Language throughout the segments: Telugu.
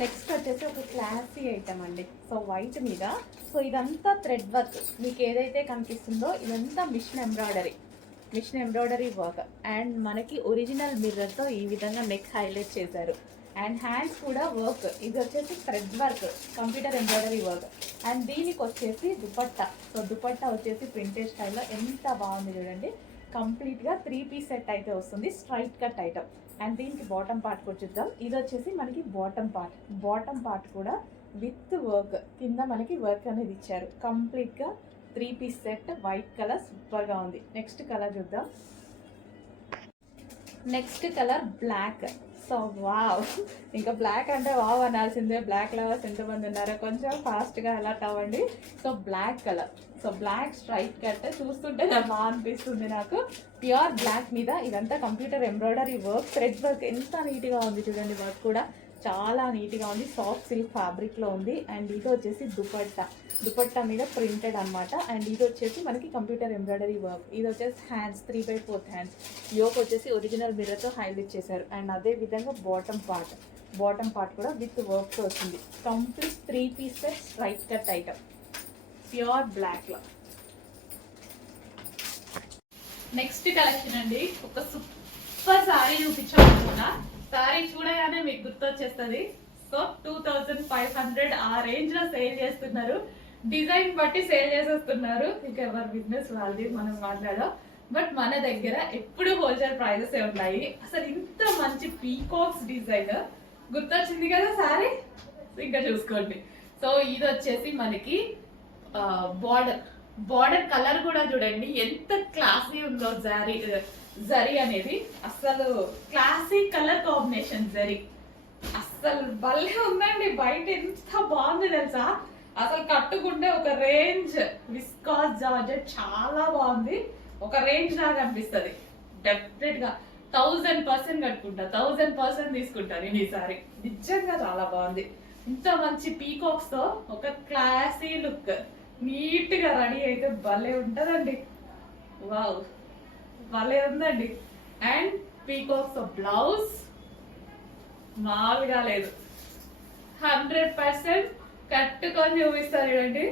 నెక్స్ట్ వచ్చేసి ఒక క్లాసీ ఐటమ్ అండి. సో వైట్ మీద. సో ఇదంతా థ్రెడ్ వర్క్ మీకు ఏదైతే కనిపిస్తుందో ఇదంతా machine embroidery machine embroidery work and మనకి ఒరిజినల్ మిర్రర్తో ఈ విధంగా నెక్ హైలైట్ చేశారు. అండ్ హ్యాండ్స్ కూడా వర్క్ ఇది వచ్చేసి thread work computer embroidery work and దీనికి వచ్చేసి దుపట్టా. సో దుపట్టా వచ్చేసి ప్రింటెడ్ స్టైల్లో ఎంత బాగుంది చూడండి. కంప్లీట్గా త్రీ పీస్ సెట్ అయితే వస్తుంది. Straight cut item. అండ్ దీనికి బాటమ్ పార్ట్ కూడా చూద్దాం. ఇది వచ్చేసి మనకి బాటమ్ పార్ట్. బాటమ్ పార్ట్ కూడా విత్ వర్క్. కింద మనకి వర్క్ అనేది ఇచ్చారు. కంప్లీట్గా three piece set. White colour సూపర్గా ఉంది. నెక్స్ట్ కలర్ చూద్దాం. Next colour black. So wow. ఇంకా బ్లాక్ అంటే వావ్ అనాల్సిందే. బ్లాక్ లవర్స్ ఎంతమంది ఉన్నారో కొంచెం ఫాస్ట్గా అలర్ట్ అవ్వండి. So black colour so black straight cut చూస్తుంటే నాకు బాగా అనిపిస్తుంది నాకు. ప్యూర్ బ్లాక్ మీద ఇదంతా computer embroidery work thread work ఎంత నీట్గా ఉంది చూడండి వర్క్ కూడా. చాలా నీట్గా ఉంది. సాఫ్ట్ సిల్క్ ఫ్యాబ్రిక్లో ఉంది. అండ్ ఇది వచ్చేసి దుపట్టా. దుపట్టా మీద ప్రింటెడ్ అన్నమాట. అండ్ ఇది వచ్చేసి మనకి కంప్యూటర్ ఎంబ్రాయిడరీ వర్క్. ఇది వచ్చేసి hands three by fourth hands. Yoke వచ్చేసి ఒరిజినల్ మిర్రర్తో హైలైట్ చేశారు. అండ్ అదే విధంగా బాటమ్ పార్ట్. బాటమ్ పార్ట్ కూడా విత్ వర్క్తో వచ్చింది complete three piece set straight cut item. Pure బ్లాక్లో నెక్స్ట్ కలెక్షన్ అండి. ఒక సూపర్ సారీ చూపించాలనుకున్నా సారీ చూడగానే మీకు గుర్తొచ్చేస్తుంది. So two thousand five hundred ఆ రేంజ్లో సేల్ చేస్తున్నారు. డిజైన్ బట్టి సేల్ చేసేస్తున్నారు. ఇంకా ఎవరి బిజినెస్ వాళ్ళది మనం మాట్లాడాం బట్ మన దగ్గర ఎప్పుడు హోల్సేల్ ప్రైజెస్ ఉన్నాయి? అసలు ఇంత మంచి పీకాక్స్ డిజైన్ గుర్తొచ్చింది కదా సారీ? ఇంకా చూసుకోండి. సో ఇది వచ్చేసి మనకి బార్డర్ బార్డర్ కలర్ కూడా చూడండి. ఎంత క్లాసీ ఉందో జారీ జరీ అనేది అసలు క్లాసిక్ కలర్ కాంబినేషన్ జరీ. అసలు భలే ఉందండి బయట ఎంత బాగుంది తెలుసా? అసలు కట్టుకుంటే ఒక రేంజ్ విస్కాస్ జార్జెట్ చాలా బాగుంది. ఒక రేంజ్ లాగా అనిపిస్తుంది. డెఫినెట్గా థౌజండ్ పర్సెంట్ కట్టుకుంటా థౌజండ్ పర్సెంట్ తీసుకుంటా నేను ఈసారి నిజంగా చాలా బాగుంది. ఇంత మంచి పీకాక్స్తో ఒక క్లాసీ లుక్ నీట్గా రెడీ అయితే భలే ఉంటదండి. వావ్ భలే ఉందండి. అండ్ పీకాక్స్ బ్లౌజ్ మామూలుగా లేదు హండ్రెడ్ పర్సెంట్ కట్టుకొని చూపిస్తారు చూడండి.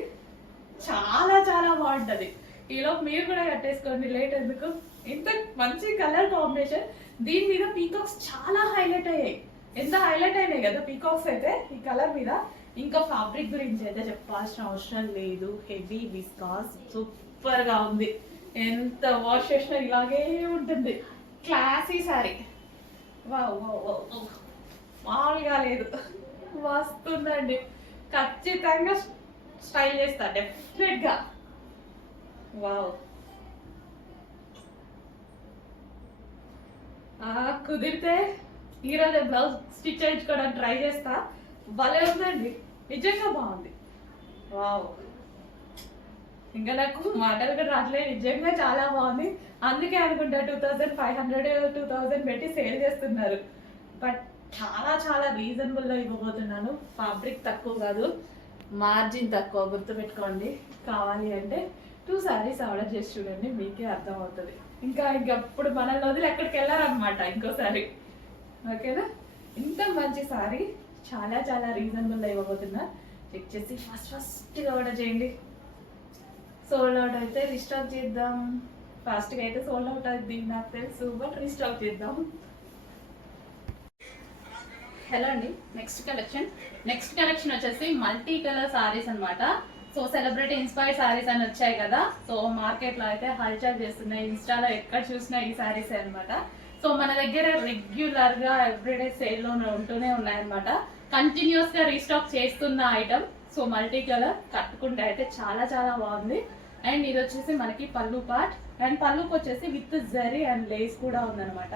చాలా చాలా బాగుంటుంది. ఈలోపు మీరు కూడా కట్టేసుకోండి లేట్ ఎందుకు? ఇంత మంచి కలర్ కాంబినేషన్ దీని మీద పీకాక్స్ చాలా హైలైట్ అయ్యాయి. ఎంత హైలైట్ అయినాయి కదా పీకాక్స్ అయితే ఈ కలర్ మీద. ఇంకా ఫ్యాబ్రిక్ గురించి అయితే చెప్పాల్సిన అవసరం లేదు. హెవీ విస్కాస్ సూపర్గా ఉంది. ఎంత వాష్ చేసినా ఇలాగే ఉంటుంది. క్లాసీ సారీ. మామూలుగా లేదు. వస్తుందండి. ఖచ్చితంగా స్టైల్ చేస్తా డెఫినెట్గా వావ్. ఆ, కుదిరితే ఈరోజు బ్లౌజ్ స్టిచ్ చేయించుకోవడానికి ట్రై చేస్తా. భలే ఉందండి. నిజంగా బాగుంది. వావ్. ఇంకా నాకు మాటలు కూడా రావట్లేదు. నిజంగా చాలా బాగుంది. అందుకే అనుకుంటా two thousand five hundred two thousand పెట్టి సేల్ చేస్తున్నారు. బట్ చాలా చాలా రీజనబుల్లో ఇవ్వబోతున్నాను. ఫ్యాబ్రిక్ తక్కువ కాదు. మార్జిన్ తక్కువ. గుర్తుపెట్టుకోండి. కావాలి అంటే టూ సారీస్ ఆర్డర్ చేసి చూడండి. మీకే అర్థం అవుతుంది ఇంకా ఇంకప్పుడు మనల్ని వదిలి ఎక్కడికి వెళ్ళారనమాట ఇంకోసారి. ఓకేనా? ఇంత మంచి సారీ. చాలా చాలా రీజనబుల్లో ఇవ్వబోతున్నా. చెక్ చేసి ఫస్ట్ ఫస్ట్గా ఆర్డర్ చేయండి. సోల్డ్ అవుట్ అయితే రీస్టాక్ చేద్దాం. ఫాస్ట్గా అయితే సోల్డ్ అవుట్ అవుతుంది నాకు తెలుసు బట్ రీస్టాక్ చేద్దాం. హలో అండి నెక్స్ట్ కలెక్షన్ నెక్స్ట్ కలెక్షన్ వచ్చేసి మల్టీ కలర్ సారీస్ అన్నమాట. సో సెలబ్రిటీ ఇన్స్పైర్ సారీస్ అని వచ్చాయి కదా. సో మార్కెట్లో అయితే హల్చల్ చేస్తున్నాయి ఇన్స్టాలో ఎక్కడ చూసినా ఈ సారీస్ అన్నమాట. సో మన దగ్గర రెగ్యులర్గా ఎవ్రీడే సేల్లో ఉంటూనే ఉన్నాయన్నమాట. కంటిన్యూస్గా రీస్టాక్ చేస్తున్న ఐటమ్ సో మల్టీ కలర్ కట్టుకుంటే అయితే చాలా చాలా బాగుంది. అండ్ ఇది వచ్చేసి మనకి పళ్ళు పార్ట్. అండ్ పళ్ళుకి వచ్చేసి విత్ జరీ అండ్ లేస్ కూడా ఉందన్నమాట.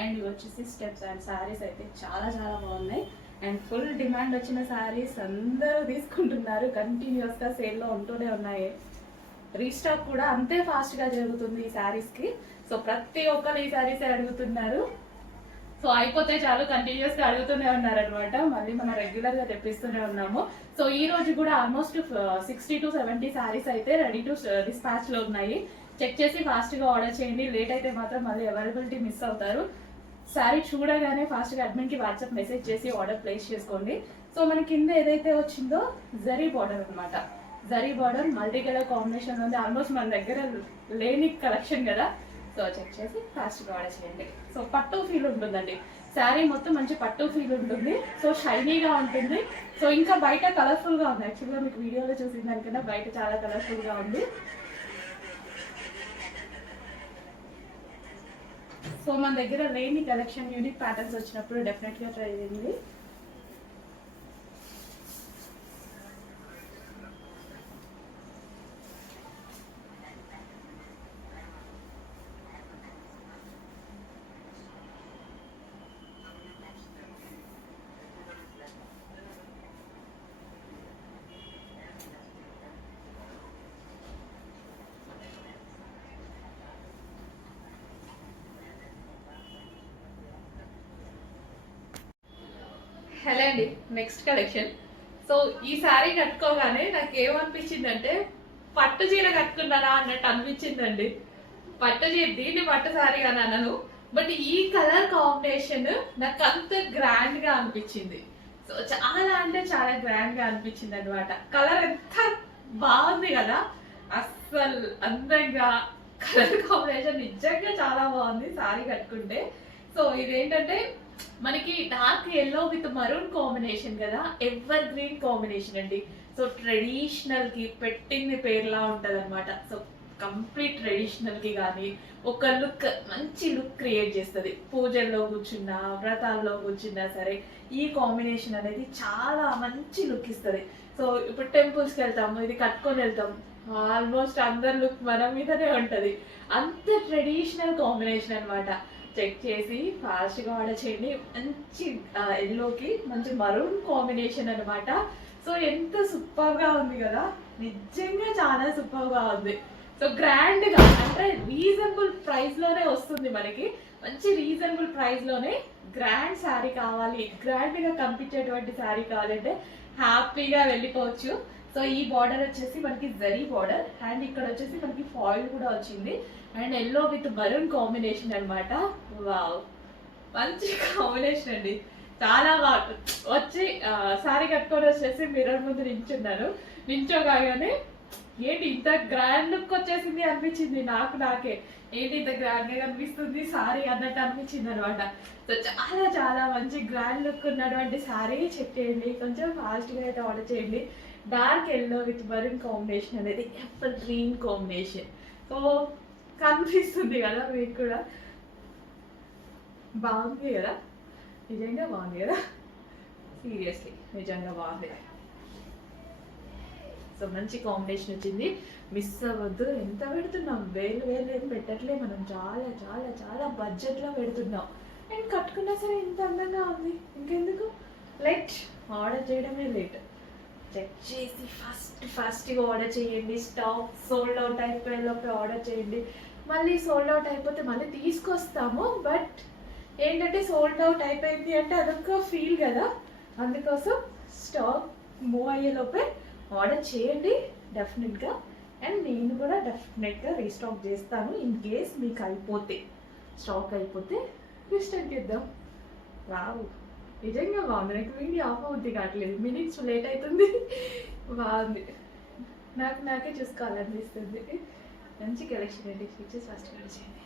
అండ్ ఇవి వచ్చేసి స్టెప్స్ అండ్ శారీస్ అయితే చాలా చాలా బాగున్నాయి. అండ్ ఫుల్ డిమాండ్ వచ్చిన శారీస్ అందరూ తీసుకుంటున్నారు. కంటిన్యూస్గా సేల్లో ఉంటూనే ఉన్నాయి. రీస్టాక్ కూడా అంతే ఫాస్ట్గా జరుగుతుంది ఈ శారీస్కి సో ప్రతి ఒక్కరు ఈ శారీసే అడుగుతున్నారు. సో అయిపోతే చాలు కంటిన్యూస్గా అడుగుతూనే ఉన్నారనమాట మళ్ళీ మనం రెగ్యులర్గా తెప్పిస్తూనే ఉన్నాము. సో ఈ రోజు కూడా almost sixty to seventy saris అయితే రెడీ టు డిస్పాచ్లో ఉన్నాయి. చెక్ చేసి ఫాస్ట్గా ఆర్డర్ చేయండి. లేట్ అయితే మాత్రం మళ్ళీ అవైలబిలిటీ మిస్ అవుతారు. శారీ చూడగానే ఫాస్ట్గా అడ్మిన్కి వాట్సాప్ మెసేజ్ చేసి ఆర్డర్ ప్లేస్ చేసుకోండి. సో మన కింద ఏదైతే వచ్చిందో జరీ బార్డర్ అన్నమాట. Zari border multi colour combination ఉంది. ఆల్మోస్ట్ మన దగ్గర లేని కలెక్షన్ కదా. సో చెక్ చేసి ఫాస్ట్గా ఆర్డర్ చేయండి. సో పట్టు ఫీల్ ఉంటుందండి. శారీ మొత్తం మంచి పట్టు ఫీల్ ఉంటుంది. సో షైనీగా ఉంటుంది. సో ఇంకా బయట కలర్ఫుల్గా ఉంది. యాక్చువల్గా మీకు వీడియోలో చూసిన దానికన్నా బయట చాలా కలర్ఫుల్గా ఉంది. సో మన దగ్గర లేని కలెక్షన్ యూనిక్ ప్యాటర్న్స్ వచ్చినప్పుడు డెఫినెట్గా ట్రై చేయండి. హలో అండి నెక్స్ట్ కలెక్షన్ సో ఈ శారీ కట్టుకోగానే నాకు ఏమనిపించిందంటే పట్టు చీర కట్టుకున్నానా అన్నట్టు అనిపించిందండి. పట్టు చీర దీన్ని పట్టు శారీ అని అనను. బట్ ఈ కలర్ కాంబినేషన్ నాకు అంత గ్రాండ్గా అనిపించింది. సో చాలా అంటే చాలా గ్రాండ్గా అనిపించింది అనమాట కలర్ ఎంత బాగుంది కదా. అస్సలు అందంగా కలర్ కాంబినేషన్ నిజంగా చాలా బాగుంది శారీ కట్టుకుంటే. సో ఇదేంటంటే మనకి dark yellow with maroon combination కదా ఎవర్ గ్రీన్ కాంబినేషన్ అండి. సో ట్రెడిషనల్కి పెట్టింది పేర్లా ఉంటది అనమాట సో కంప్లీట్ ట్రెడిషనల్కి కానీ ఒక లుక్ మంచి లుక్ క్రియేట్ చేస్తుంది. పూజల్లో కూర్చున్నా వ్రతాల్లో కూర్చున్నా సరే ఈ కాంబినేషన్ అనేది చాలా మంచి లుక్ ఇస్తుంది. సో ఇప్పుడు టెంపుల్స్కి వెళ్తాము ఇది కట్టుకొని వెళ్తాం ఆల్మోస్ట్ అందరి లుక్ మన మీదనే ఉంటది. అంత ట్రెడిషనల్ కాంబినేషన్ అన్నమాట. చెక్ చేసి ఫాస్ట్గా ఆర్డర్ చేయండి. మంచి ఎల్లోకి మంచి మరూన్ కాంబినేషన్ అన్నమాట. సో ఎంత సూపర్గా ఉంది కదా. నిజంగా చాలా సూపర్గా ఉంది. సో గ్రాండ్గా అంటే రీజనబుల్ ప్రైస్లోనే వస్తుంది మనకి. మంచి రీజనబుల్ ప్రైస్లోనే గ్రాండ్ శారీ కావాలి. గ్రాండ్గా కనిపించేటువంటి శారీ కావాలంటే హ్యాపీగా వెళ్ళిపోవచ్చు. సో ఈ బార్డర్ వచ్చేసి మనకి జరీ బార్డర్ అండ్ ఇక్కడ వచ్చేసి మనకి ఫాయిల్ కూడా వచ్చింది. And yellow with balloon combination అన్నమాట. వావ్ మంచి కాంబినేషన్ అండి. చాలా బాగుంటుంది వచ్చి సారీ కట్టుకొని వచ్చేసి మిర్రర్ ముందు నించున్నాను. నించోగానే ఏంటి ఇంత గ్రాండ్ లుక్ వచ్చేసింది అనిపించింది నాకు నాకే. ఏంటి ఇంత గ్రాండ్గా కనిపిస్తుంది సారీ అన్నట్టు అనిపించింది అనమాట సో చాలా చాలా మంచి గ్రాండ్ లుక్ ఉన్నటువంటి సారీ చెక్ చేయండి. కొంచెం ఫాస్ట్గా అయితే ఆర్డర్ చేయండి. Dark yellow with maroon combination అనేది ఎప్పర్ గ్రీన్ కాంబినేషన్ సో కనిపిస్తుంది కదా మీకు కూడా? బాగుంది కదా? నిజంగా బాగుంది కదా? సీరియస్లీ నిజంగా బాగుంది. సో మంచి కాంబినేషన్ వచ్చింది. మిస్ అవ్వద్దు. ఎంత పెడుతున్నాం? వేలు వేలు ఏం పెట్టట్లే మనం. చాలా చాలా చాలా బడ్జెట్లో పెడుతున్నాం. అండ్ కట్టుకున్నా సరే ఇంత అందంగా ఉంది. ఇంకెందుకు? లైట్ ఆర్డర్ చేయడమే లేట్ చెక్ చేసి ఫస్ట్ ఫస్ట్గా ఆర్డర్ చేయండి. స్టాక్ సోల్డ్ అవుట్ అయిపోయేలోపే ఆర్డర్ చేయండి. మళ్ళీ సోల్డ్ అవుట్ అయిపోతే మళ్ళీ తీసుకొస్తాము. బట్ ఏంటంటే సోల్డ్ అవుట్ అయిపోయింది అంటే అదొక ఫీల్ కదా. అందుకోసం స్టాక్ మూవ్ అయ్యేలోపే ఆర్డర్ చేయండి డెఫినెట్గా అండ్ నేను కూడా డెఫినెట్గా రీస్టాక్ చేస్తాను ఇన్ కేస్ మీకు అయిపోతే. స్టాక్ అయిపోతే రీస్టాక్ చేద్దాం. రావు. నిజంగా బాగుంది. నాకు వీడియో ఆఫ్ అవుద్ది కావట్లేదు. మినిట్స్ లేట్ అవుతుంది. బాగుంది. నాకు నాకే చూసుకోవాలనిపిస్తుంది మంచి కలెక్షన్ అండి. ఫీచర్స్ ఫస్ట్ కలిసింది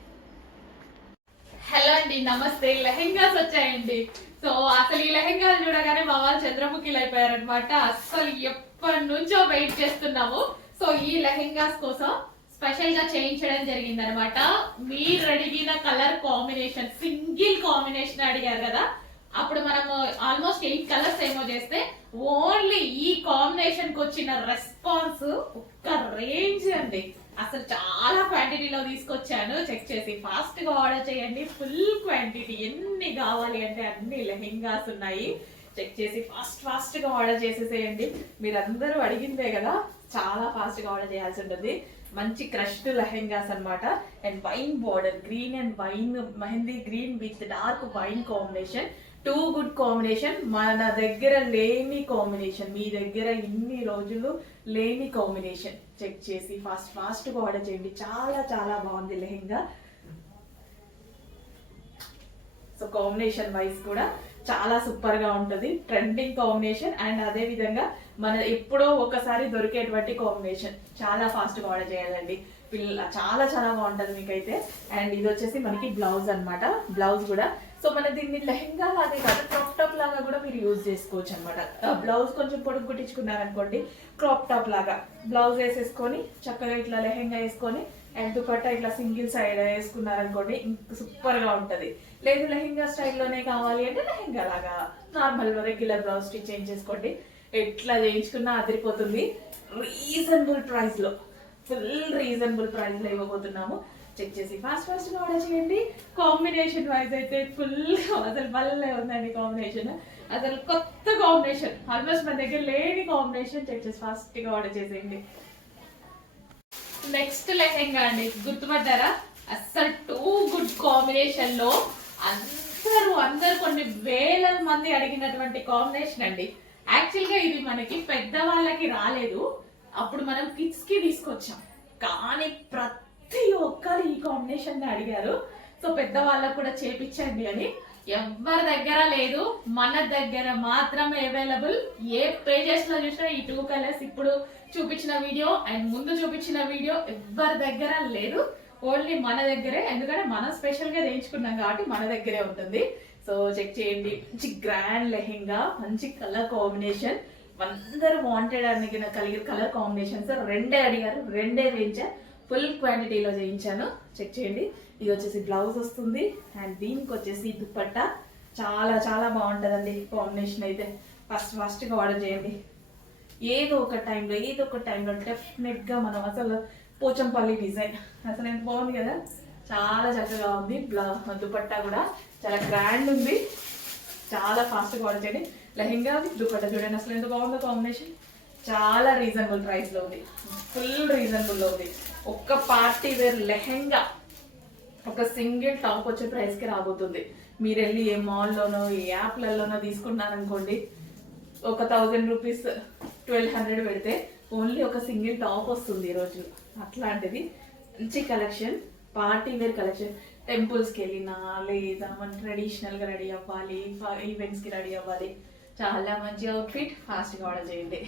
హలో అండి. నమస్తే. లెహెంగాస్ వచ్చాయండి. సో అసలు ఈ లెహెంగాలు చూడగానే మా వాళ్ళు చంద్రముఖిలు అయిపోయారనమాట అస్సలు ఎప్పటి నుంచో వెయిట్ చేస్తున్నాము. సో ఈ లెహెంగాస్ కోసం స్పెషల్గా చేయించడం జరిగింది అనమాట మీరు అడిగిన కలర్ కాంబినేషన్ సింగిల్ కాంబినేషన్ అడిగారు కదా? అప్పుడు మనము ఆల్మోస్ట్ ఎయిట్ కలర్స్ ఏమో చేస్తే ఓన్లీ ఈ కాంబినేషన్కి వచ్చిన రెస్పాన్స్ ఒక్క రేంజ్ అండి. అసలు చాలా క్వాంటిటీలో తీసుకొచ్చాను. చెక్ చేసి ఫాస్ట్గా ఆర్డర్ చేయండి. ఫుల్ క్వాంటిటీ ఎన్ని కావాలి అంటే అన్ని లెహెంగాస్ ఉన్నాయి. చెక్ చేసి ఫాస్ట్ ఫాస్ట్గా ఆర్డర్ చేసేసేయండి. మీరందరూ అడిగిందే కదా చాలా ఫాస్ట్గా ఆర్డర్ చేయాల్సి ఉంటుంది. మంచి క్రష్డ్ లెహెంగాస్ అనమాట and wine border green and wine mehndi green with dark wine combination too good combination మన దగ్గర లేని కాంబినేషన్ మీ దగ్గర ఇన్ని రోజులు లేని కాంబినేషన్ చెక్ చేసి ఫాస్ట్ ఫాస్ట్గా ఆర్డర్ చేయండి. చాలా చాలా బాగుంది లెహెంగా. సో కాంబినేషన్ వైజ్ కూడా చాలా సూపర్గా ఉంటుంది. ట్రెండింగ్ కాంబినేషన్ అండ్ అదే విధంగా మన ఎప్పుడో ఒకసారి దొరికేటువంటి కాంబినేషన్ చాలా ఫాస్ట్గా ఆర్డర్ చేయాలండి. పిల్ల చాలా చాలా బాగుంటుంది మీకైతే. అండ్ ఇది వచ్చేసి మనకి బ్లౌజ్ అనమాట బ్లౌజ్ కూడా సో మన దీన్ని లెహంగా లాగే కాదు క్రాప్ టాప్ లాగా కూడా మీరు యూజ్ చేసుకోవచ్చు అనమాట బ్లౌజ్ కొంచెం పొడుగు కుట్టించుకున్నారనుకోండి క్రాప్ టాప్ లాగా. బ్లౌజ్ వేసేసుకొని చక్కగా ఇట్లా లెహంగా వేసుకొని అండ్ దుపట్టా ఇట్లా సింగిల్ సైడ్ వేసుకున్నారనుకోండి సూపర్గా ఉంటది. లేదు లెహంగా స్టైల్లోనే కావాలి అంటే లెహంగా లాగా. నార్మల్ రెగ్యులర్ బ్లౌజ్ స్టిచ్ చేసుకోండి ఎట్లా చేయించుకున్నా అదిరిపోతుంది. రీజనబుల్ ప్రైస్లో. ఫుల్ రీజనబుల్ ప్రైస్లో ఇవ్వబోతున్నాము. చెక్ చేసి ఫాస్ట్ ఫాస్ట్ ఆర్డర్ చేయండి. కాంబినేషన్ వైజ్ అయితే ఫుల్ అసలు భలే ఉందండి కాంబినేషన్ అసలు కొత్త కాంబినేషన్ ఆల్మోస్ట్ మన దగ్గర లేని కాంబినేషన్ చెక్ చేసి ఫాస్ట్గా ఆర్డర్ చేసేయండి. నెక్స్ట్ లెహెంగా అండి. గుర్తుపడ్డారా? అస్సలు టూ గుడ్ కాంబినేషన్లో అందరూ అందరు కొన్ని వేల మంది అడిగినటువంటి కాంబినేషన్ అండి. యాక్చువల్గా ఇది మనకి పెద్దవాళ్ళకి రాలేదు. అప్పుడు మనం కిడ్స్కి తీసుకొచ్చాం. కానీ ప్రతి ప్రతి ఒక్కరు ఈ కాంబినేషన్ అడిగారు. సో పెద్దవాళ్ళకు కూడా చేపించండి అని. ఎవరి దగ్గర లేదు. మన దగ్గర మాత్రమే అవైలబుల్ ఏ పేజెస్లో చూసినా ఈ టూ కలర్స్ ఇప్పుడు చూపించిన వీడియో అండ్ ముందు చూపించిన వీడియో ఎవరి దగ్గర లేదు. ఓన్లీ మన దగ్గరే. ఎందుకంటే మనం స్పెషల్గా చేయించుకున్నాం కాబట్టి మన దగ్గరే ఉంటుంది. సో చెక్ చేయండి. మంచి గ్రాండ్ లెహెంగా మంచి కలర్ కాంబినేషన్ అందరూ వాంటెడ్ అని కలిగిన కలర్ కాంబినేషన్స్ రెండే అడిగారు. రెండే వేయించా. ఫుల్ క్వాంటిటీలో చేయించాను. చెక్ చేయండి. ఇది వచ్చేసి బ్లౌజ్ వస్తుంది. అండ్ దీనికి వచ్చేసి దుప్పట్ట. చాలా చాలా బాగుంటుందండి కాంబినేషన్ అయితే. ఫస్ట్ ఫస్ట్గా ఆర్డర్ చేయండి. ఏదో ఒక టైంలో ఏదో ఒక టైంలో డెఫినెట్గా మనం అసలు పోచంపల్లి డిజైన్. అసలు ఎంత బాగుంది కదా? చాలా చక్కగా ఉంది. బ్లా దుపట్టా కూడా చాలా గ్రాండ్ ఉంది. చాలా ఫాస్ట్గా ఆర్డర్ చేయండి. లెహెంగా దుపట్టా చూడండి అసలు ఎంత బాగుందో కాంబినేషన్. చాలా రీజనబుల్ ప్రైస్లో ఉంది. ఫుల్ రీజనబుల్లో ఉంది. ఒక్క పార్టీ వేర్ లెహెంగా ఒక సింగిల్ టాప్ వచ్చే ప్రైస్కి రాబోతుంది. మీరు వెళ్ళి ఏ మాల్లోనో ఏ యాప్లలోనో తీసుకున్నారనుకోండి ఒక థౌజండ్ రూపీస్ ట్వెల్వ్ హండ్రెడ్ పెడితే ఓన్లీ ఒక సింగిల్ టాప్ వస్తుంది ఈరోజు అట్లాంటిది మంచి కలెక్షన్ పార్టీ వేర్ కలెక్షన్. టెంపుల్స్కి వెళ్ళినా లేదా మన ట్రెడిషనల్గా రెడీ అవ్వాలి ఈవెంట్స్కి రెడీ అవ్వాలి చాలా మంచి అవుట్ఫిట్ ఫాస్ట్గా ఆర్డర్ చేయండి.